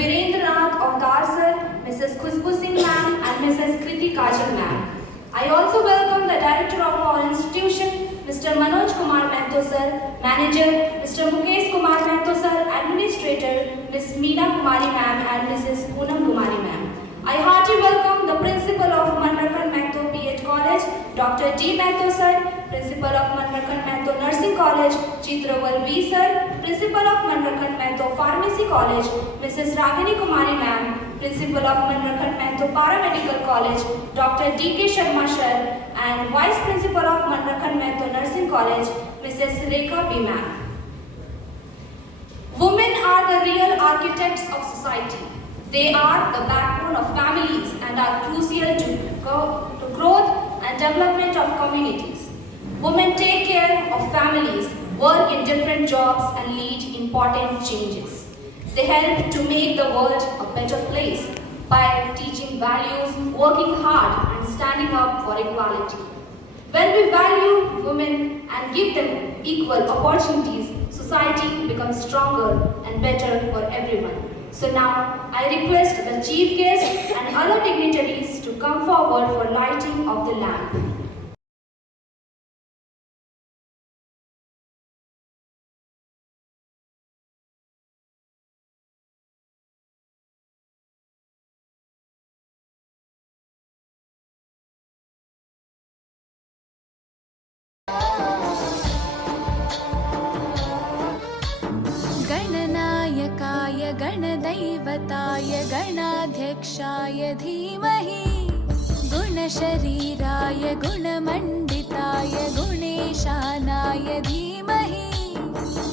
Virendranath Avtar sir, Mrs. Khushbu Singh ma'am, and Mrs. Kriti Kajal ma'am. I also welcome the Director of our institution, Mr. Manoj Kumar Mehto sir, Manager, Mr. Mukesh Kumar Mehto sir, Administrator, Ms. Meena Kumari ma'am, and Mrs. Poonam Kumari ma'am. I heartily welcome the Principal of Manrakand Mehto PH College, Dr. D. Mehto sir, Principal of Manrakand Mehto Nursing College, Chitraval V sir, Principal of Manrakand Mehto Pharmacy College, Mrs. Ragini Kumari ma'am, Principal of Manrakand Mehto Paramedical College, Dr. D. K. Sharma sir, and Vice Principal of Manrakand Mehto Nursing College, Mrs. Rekha B. ma'am. Women are the real architects of society. They are the backbone of families and are crucial to growth and development of communities. Women take care of families, work in different jobs, and lead important changes. They help to make the world a better place by teaching values, working hard, and standing up for equality. When we value women and give them equal opportunities, society becomes stronger and better for everyone. So now, I request the chief guest and other dignitaries to come forward for lighting of the lamp. गणनायकाय गणदैवताय गणाध्यक्षाय धीमहि गुणशरीराय गुणमण्डिताय गुणेशानाय धीमहि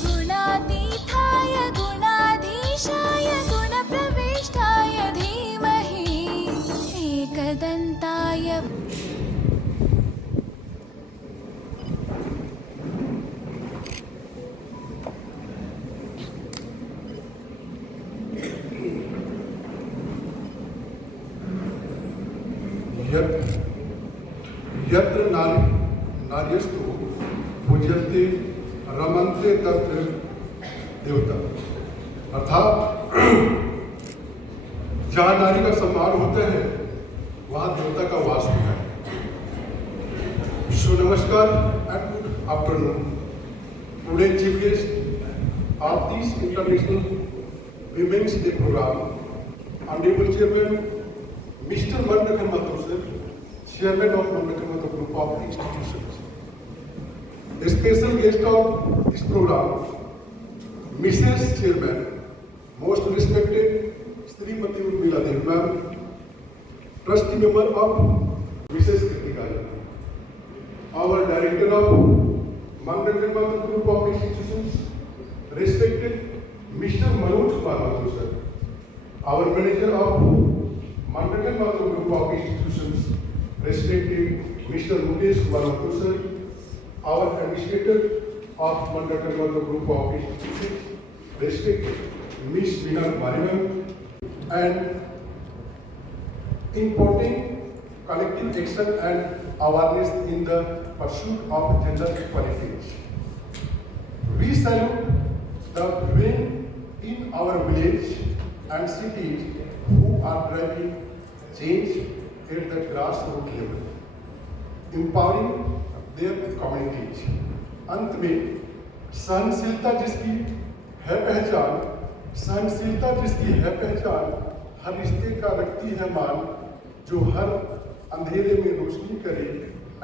गुणातीताय गुणाधीशाय गुणप्रविष्टाय धीमहि एकदन्ताय यत्र नार्यस्तु पूज्यन्ते रमन्ते तत्र देवता। अर्थात जहाँ नारी का सम्मान होता है वहाँ देवता का वास होता है। So नमस्कार and good afternoon. Today chief guest of this International Women's Day program, Honorable Chairman Mr. Manrakand Mehto sir, Chairman of Manrakand Mehto Group of Institutions. A special guest of this program, Mrs. Chairman, most respected Srimati Urmila Devi ma'am, trustee member of Mrs. Kriti Kajal, our Director of Manrakand Mehto Group of Institutions, respected Mr. Manoj Kumar Mehto sir, our Manager of Manrakand Mehto Group of Institutions, respected Mr. Mukesh Kumar Mehto sir, our Administrator of Manrakand Mehto Group of Institutions, respected Ms. Meena Kumari ma'am, and important collective action and awareness in the pursuit of gender equality. We salute the women in our village and cities who are driving change at the grassroots level, empowering their communities. अंत में सहनशीलता जिसकी है पहचान, सहनशीलता जिसकी है पहचान, हर रिश्ते का रखती है मान, जो हर अंधेरे में रोशनी करे,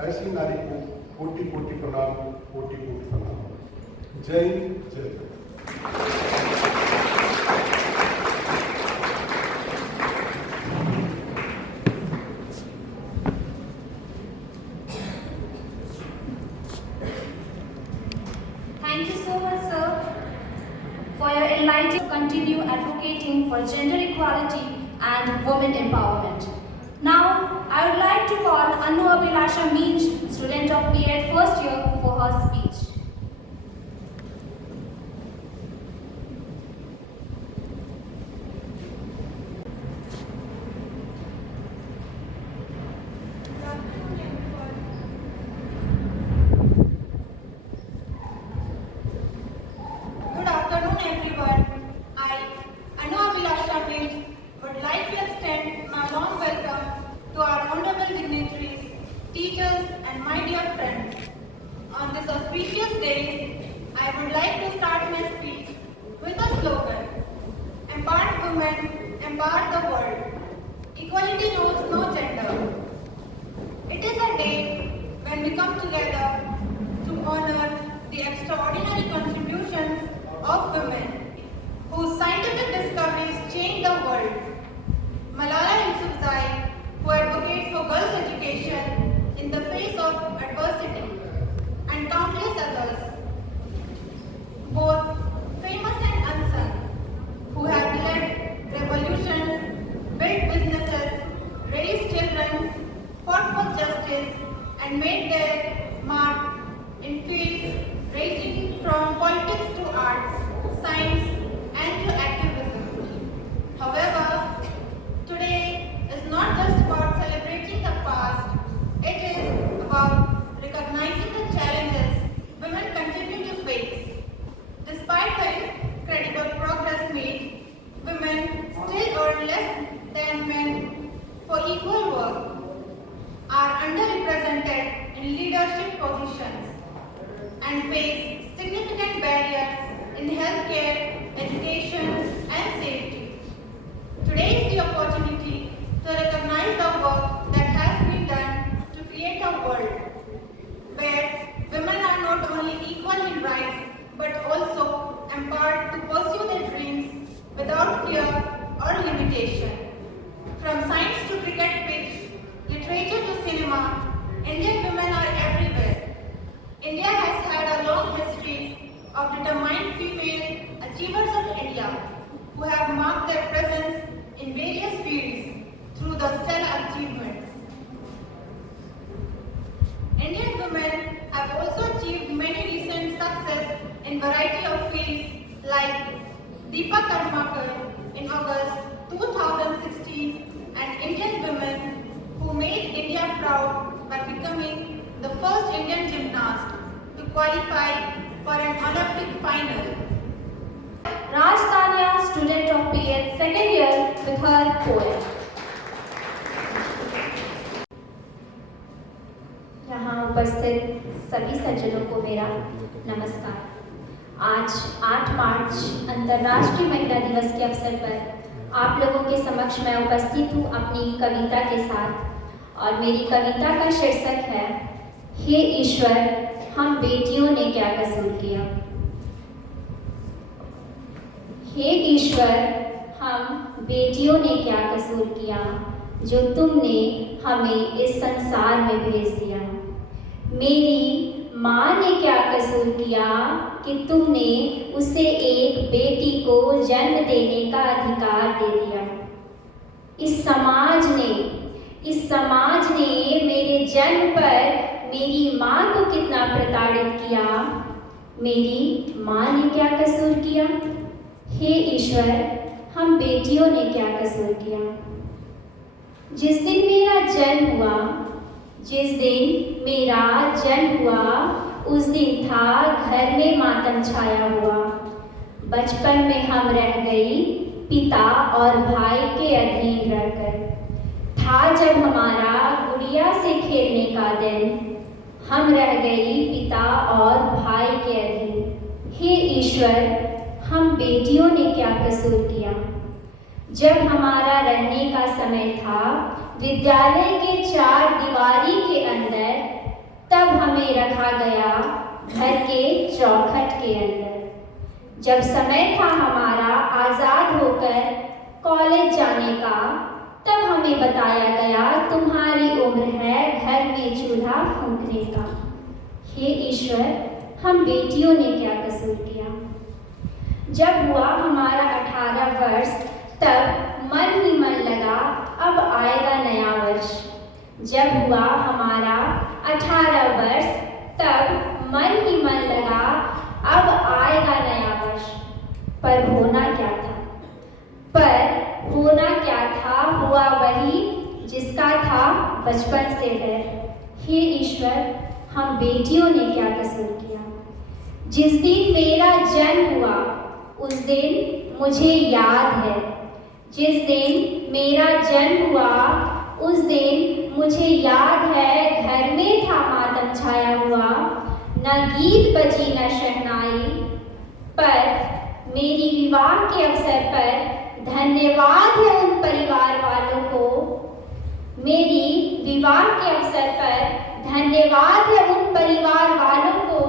ऐसी नारी को कोटि कोटि प्रणाम, कोटि कोटि प्रणाम। जय हिंद, जय Bharat. Thank you so much, sir, for your enlightenment to continue advocating for gender equality and women empowerment. Now, I would like to call Anu Abhilasha Minj, student of B.Ed first year, for her speech. Good afternoon, everyone. I, Anu Abhilasha Minj, empower the world. Equality knows no gender. It is a day when we come together to honor the extraordinary contributions of women whose scientific discoveries changed the world. Malala Yousafzai, who advocates for girls' education in the face of adversity, and countless others, both famous and unsung, who have led revolutions, built businesses, raised children, fought for justice, and made their mark in fields ranging from politics to arts, science, and to activism. However, today is not just about celebrating the past, it is about recognizing the challenges women continue to face. Despite the incredible progress made, women still earn less than men for equal work, are underrepresented in leadership positions, and face significant barriers in healthcare, education, and safety. Today is the opportunity to recognize the work that has been done to create a world where women are not only equal in rights but also empowered to pursue their dreams without fear or limitation. From science to cricket pitch, literature to cinema, Indian women are everywhere. India has had a long history of determined female achievers of India who have marked their presence in various fields through the stellar achievements. Indian women have also achieved many recent success in variety of fields like Deepa Karmakar in August 2016, and Indian women who made India proud by becoming the first Indian gymnast to qualify for an Olympic final. Raj Tanya, student of PL, second year, with her poem. यहाँ उपस्थित सभी सज्जनों को मेरा नमस्कार। आज 8 मार्च अंतर्राष्ट्रीय महिला दिवस के अवसर पर आप लोगों के समक्ष मैं उपस्थित हूँ अपनी कविता के साथ, और मेरी कविता का शीर्षक है हे ईश्वर, हम बेटियों ने क्या कसूर किया। हे ईश्वर, हम बेटियों ने क्या कसूर किया जो तुमने हमें इस संसार में भेज दिया। मेरी माँ ने क्या कसूर किया कि तुमने उसे एक बेटी को जन्म देने का अधिकार दे दिया। इस समाज ने मेरे जन्म पर मेरी माँ को कितना प्रताड़ित किया। मेरी माँ ने क्या कसूर किया। हे ईश्वर, हम बेटियों ने क्या कसूर किया। जिस दिन मेरा जन्म हुआ उस दिन था घर में मातम छाया हुआ। बचपन में हम रह गई पिता और भाई के अधीन रहकर। था जब हमारा गुड़िया से खेलने का दिन, हम रह गई पिता और भाई के अधीन। हे ईश्वर, हम बेटियों ने क्या कसूर किया। जब हमारा रहने का समय था विद्यालय के 4 दीवारी के अंदर, तब हमें रखा गया घर के चौखट के अंदर। जब समय था हमारा आज़ाद होकर कॉलेज जाने का, तब हमें बताया गया तुम्हारी उम्र है घर में चूल्हा फूंकने का। हे ईश्वर, हम बेटियों ने क्या कसूर किया। जब हुआ हमारा 18 वर्ष, तब मन ही मन लगा अब आएगा नया वर्ष। जब हुआ हमारा 18 वर्ष, तब मन ही मन लगा अब आएगा नया वर्ष। पर होना क्या था, हुआ वही जिसका था बचपन से डर। हे ईश्वर, हम बेटियों ने क्या कसूर किया। जिस दिन मेरा जन्म हुआ उस दिन मुझे याद है। जिस दिन मेरा जन्म हुआ उस दिन मुझे याद है, घर में था मातम छाया हुआ। न गीत बजी न शहनाई, पर मेरी विवाह के अवसर पर धन्यवाद है उन परिवार वालों को मेरी विवाह के अवसर पर, धन्यवाद है उन परिवार वालों को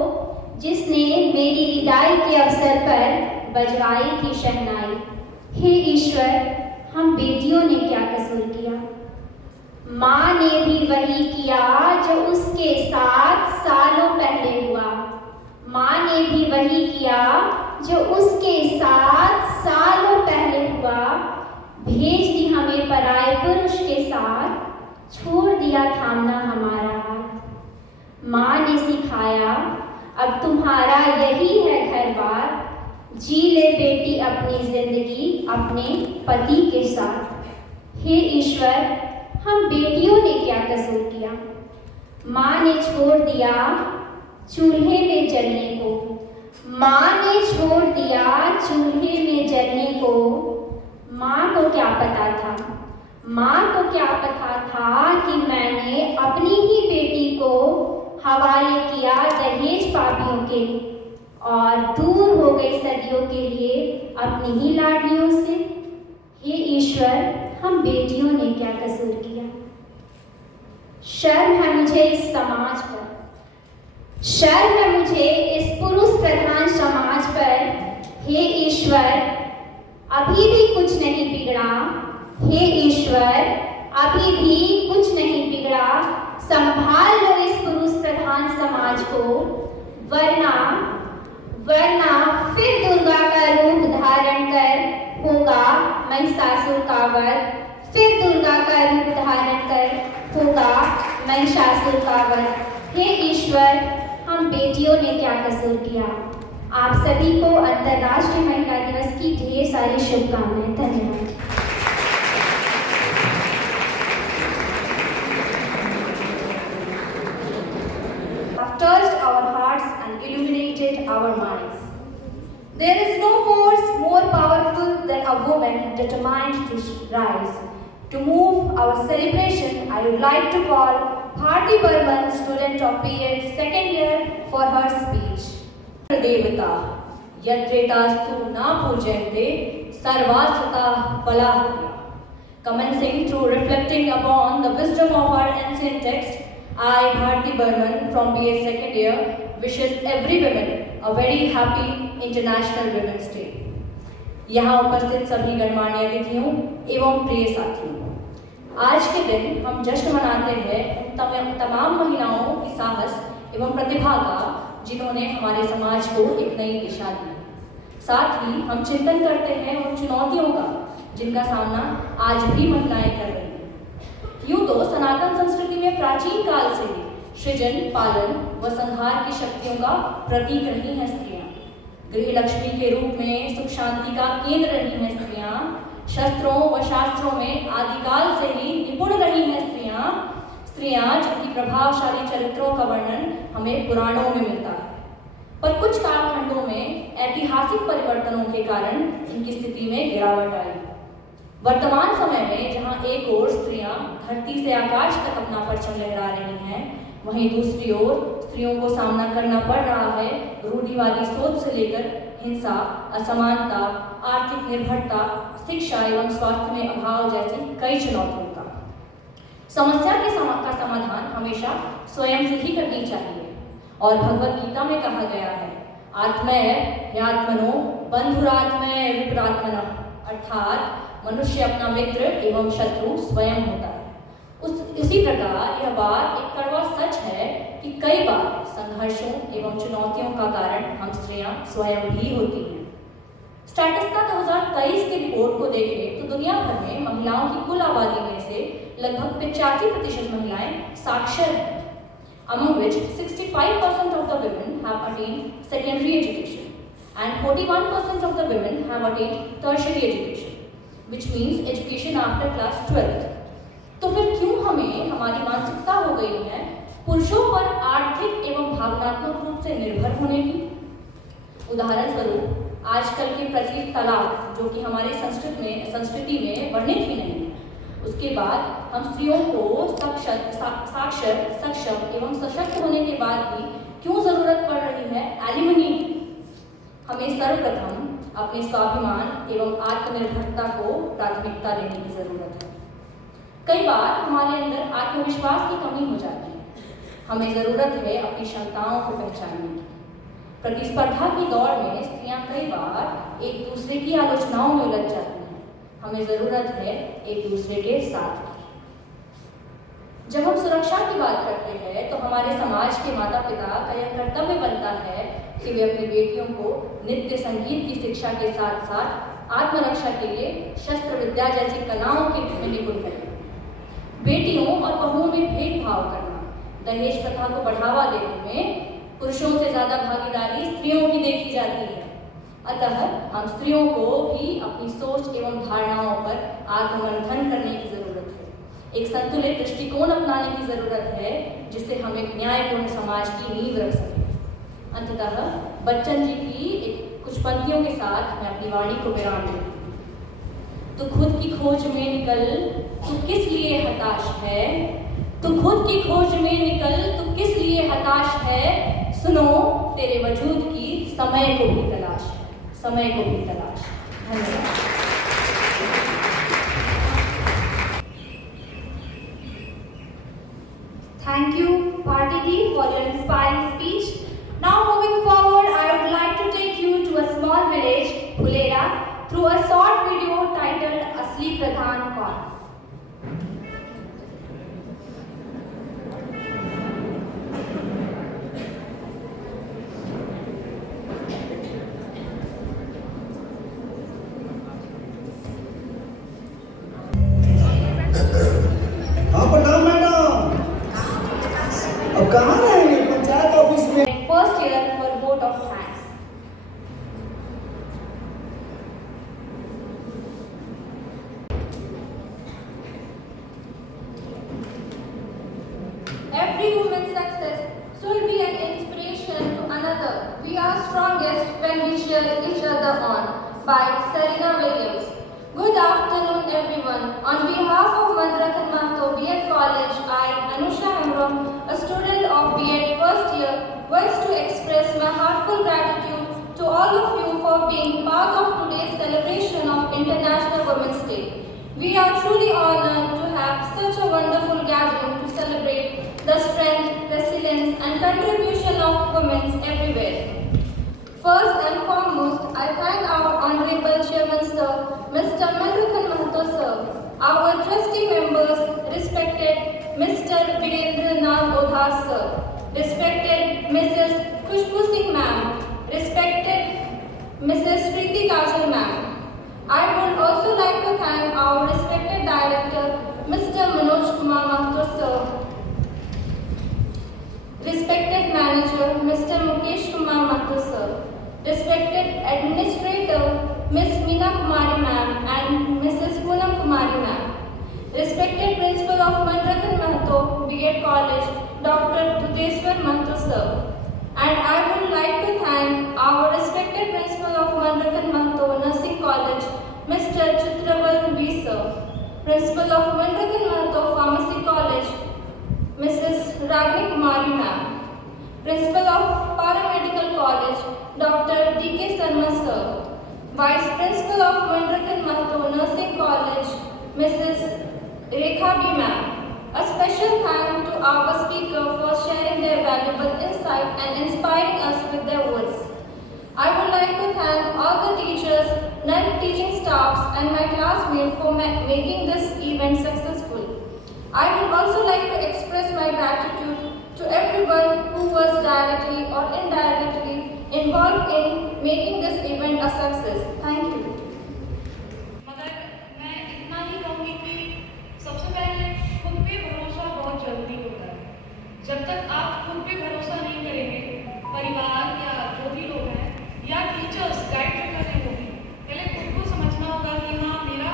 जिसने मेरी विदाई के अवसर पर बजवाई थी शहनाई। हे ईश्वर, हम बेटियों ने क्या कसूर किया? माँ ने भी वही किया जो उसके साथ सालों पहले हुआ। माँ ने भी वही किया जो उसके साथ सालों पहले हुआ। भेज दी हमें पराए पुरुष के साथ, छोड़ दिया थामना हमारा हाथ। माँ ने सिखाया अब तुम्हारा यही है घर बार, जी ले बेटी अपनी जिंदगी अपने पति के साथ। हे ईश्वर, हम बेटियों ने क्या कसूर किया? माँ ने छोड़ दिया चूल्हे में जलने को, माँ ने छोड़ दिया चूल्हे में जलने को। माँ को क्या पता था, माँ को क्या पता था कि मैंने अपनी ही बेटी को हवाले किया दहेज पापियों के और दूर हो गई सदियों के लिए अपनी ही लाडलियों से। हे ईश्वर, हम बेटियों ने क्या कसूर किया? शर्म है मुझे इस समाज पर, शर्म है मुझे इस पुरुष प्रधान समाज पर। हे ईश्वर, अभी भी कुछ नहीं बिगड़ा। हे ईश्वर, अभी भी कुछ नहीं बिगड़ा। संभाल लो इस पुरुष प्रधान समाज को, वरना फिर दुर्गा का रूप धारण कर होगा महिषासुर का वध। फिर दुर्गा का रूप धारण कर होगा महिषासुर का वध। हे ईश्वर, हम बेटियों ने क्या कसूर किया? आप सभी को अंतर्राष्ट्रीय महिला दिवस की ढेर सारी शुभकामनाएं। धन्यवाद। Have touched our hearts and illuminated our minds. There is no force more powerful than a woman determined to rise. To move our celebration, I would like to call Bharti Burman, student of B.Ed. second year, for her speech. देवता यत्रेतास्तु न पूज्यन्ते सर्वास्ततः फलाः। Commencing through reflecting upon the wisdom of our ancient text, I, Bharti Burman from B.A. second year, wishes every woman a very happy International Women's Day. यहाँ उपस्थित सभी गणमान्य अतिथियों एवं प्रिय साथियों, आज के दिन हम जश्न मनाते हैं तमाम महिलाओं की साहस एवं प्रतिभा का, जिन्होंने हमारे समाज को एक नई दिशा दी। साथ ही हम चिंतन करते हैं उन चुनौतियों का जिनका सामना आज भी महिलाएं कर रही हैं। यूं तो सनातन संस्कृति में प्राचीन काल से ही सृजन, पालन व संहार की शक्तियों का प्रतीक रही हैं स्त्रियां। गृह लक्ष्मी के रूप में सुख शांति का केंद्र रही हैं स्त्रियां। शस्त्रों व शास्त्रों में आदिकाल से ही निपुण रही हैं स्त्रियां जिनकी प्रभावशाली चरित्रों का वर्णन हमें पुराणों में मिलता है। पर कुछ कालखंडों में ऐतिहासिक परिवर्तनों के कारण इनकी स्थिति में गिरावट आई। वर्तमान समय में जहां एक ओर स्त्रियां धरती से आकाश तक अपना परचम लहरा रही हैं, वहीं दूसरी ओर स्त्रियों को सामना करना पड़ रहा है रूढ़िवादी सोच से लेकर हिंसा, असमानता, आर्थिक निर्भरता, शिक्षा एवं स्वास्थ्य में अभाव जैसी कई चुनौतियों का। समस्या का समाधान हमेशा स्वयं से ही करनी चाहिए और भगवत गीता में कहा गया है, आत्मैव ह्यात्मनो बंधुरात्मैव विपरात्मनः, अर्थात मनुष्य अपना मित्र एवं शत्रु स्वयं होता है। इसी प्रकार यह बात एक कड़वा सच है कि कई बार संघर्षों एवं चुनौतियों का कारण हम स्त्रियां स्वयं भी होती हैं। स्टैटिस्टिका 2023 की रिपोर्ट को देखें तो दुनिया भर में महिलाओं की कुल आबादी में से लगभग 85% महिलाएं साक्षर हैं, among which 65% of the women have attained secondary education and 41% of the women have attained tertiary education, which means education after class 12th. तो फिर क्यों हमें हमारी मानसिकता हो गई है पुरुषों पर आर्थिक एवं भावनात्मक रूप से निर्भर होने की? उदाहरण स्वरूप आजकल के प्रचलित तलाक, जो कि हमारे संस्कृति में वर्णित ही नहीं है, उसके बाद हम स्त्रियों को साक्षर, सक्षम एवं सशक्त होने के बाद भी क्यों जरूरत पड़ रही है एलिमनी की? हमें सर्वप्रथम अपने स्वाभिमान एवं आत्मनिर्भरता को प्राथमिकता देने की जरूरत है। कई बार हमारे अंदर आत्मविश्वास की कमी हो जाती है। हमें जरूरत है अपनी क्षमताओं को पहचानने की। प्रतिस्पर्धा की दौड़ में स्त्रियां कई बार एक दूसरे की आलोचनाओं में उलझ जाती हैं। हमें जरूरत है एक दूसरे के साथ की। जब हम सुरक्षा की बात करते हैं तो हमारे समाज के माता पिता का यह कर्तव्य बनता है कि वे अपनी बेटियों को नृत्य संगीत की शिक्षा के साथ साथ आत्मरक्षा के लिए शस्त्र विद्या जैसी कलाओं के में निपुण करें। बेटियों और बहुओं में भेदभाव करना, दहेज प्रथा को बढ़ावा देने में पुरुषों से ज्यादा भागीदारी स्त्रियों की देखी जाती है। अतः हम स्त्रियों को भी अपनी सोच एवं धारणाओं पर आत्ममंथन करने की जरूरत है। एक संतुलित दृष्टिकोण अपनाने की जरूरत है जिससे हम एक न्यायपूर्ण समाज की नींव रख सकें। अंततः बच्चन जी की कुछ पंक्तियों के साथ मैं अपनी वाणी को विराम देती हूँ। तू खुद की खोज में निकल, तू किस लिए हताश है? तू खुद की खोज में निकल, तू किस लिए हताश है? सुनो, तेरे वजूद की समय को भी तलाश है, समय को भी तलाश। धन्यवाद। Thank you, Bharti, for your inspiring speech. Now moving forward, I would like to take you to a small village, Phulera, through a short video titled Asli Pradhan Kaun. हाँ प्रणाम मैडम। अब कहाँ रहेंगे? पंचायत ऑफिस में। First year for vote of thanks. Every woman's success should be an inspiration to another. We are strongest when we cheer each other on. By Serena Williams. Good afternoon, everyone. On behalf of Mandrakhan Mahato B.Ed College, I, Anusha Hemram, a student of B.Ed first year, wish to express my heartfelt gratitude to all of you for being part of today's celebration of International Women's Day. We are truly honored to have such a wonderful gathering to celebrate the strength, resilience, and contribution of women everywhere. First and foremost, I thank our Honorable Chairman Sir, Mr. Mandrakhan Mahato Sir, our trustee members, respected Mr. Virendra Nath Odha Sir, respected Mrs. Khushbu Singh Ma'am, respected Mrs. Preeti Kajal Ma'am. I would also like to thank our respected Director, Mr. Manoj Kumar Mahato Sir, respected Manager, Mr. Mukesh Kumar Mahato Sir, respected Administrator, Ms. Meena Kumari Ma'am and Mrs. Poonam Kumari Ma'am, respected Principal of Mandrakhan Mahato B.Ed College, Dr. Tudeshwar Mahato Sir, and I would like to thank our respected Principal of Mandrakhan Mahato Nursing College, Mr. Chitraval V. Sir, Principal of Mandrakhan Mahato Pharmacy College, Mrs. Ragini Kumari Ma'am, Principal of Paramedical College, Dr. D.K. Sarma Sir, Vice Principal of Mandrakhan Mahato Nursing College, Mrs. Rekha B. Ma'am. A special thank to our speaker for sharing their valuable insight and inspiring us with their words. I would like to thank all the teachers, non-teaching staffs and my classmates for making this event successful. I would also like to express my gratitude to everyone who was directly or indirectly involved in making this event a success. Thank you. मगर मैं इतना ही कहूँगी कि सबसे पहले खुद पे भरोसा बहुत जल्दी होता है। जब तक आप खुद पे भरोसा नहीं करेंगे, परिवार या जो भी लोग हैं या टीचर्स गाइड जो कर रहे होंगे, पहले खुद को समझना होगा कि हाँ मेरा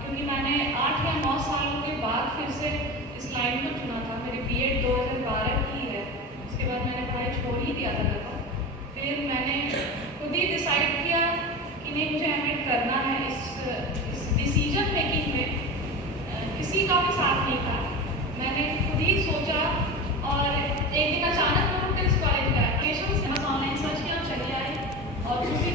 क्योंकि मैंने 8 या 9 सालों के बाद फिर से इस लाइन को चुना था। मेरी B.Ed 2012 की है, उसके बाद मैंने पढ़ाई छोड़ ही दिया था। फिर मैंने खुद ही डिसाइड किया कि नहीं मुझे एमएड करना है। इस डिसीजन मेकिंग में किसी का भी साथ नहीं था, मैंने खुद ही सोचा और एक दिन अचानक मैं उठकर इस कॉलेज का एप्लीकेशन से ऑनलाइन सर्च किया, चले आए और उसी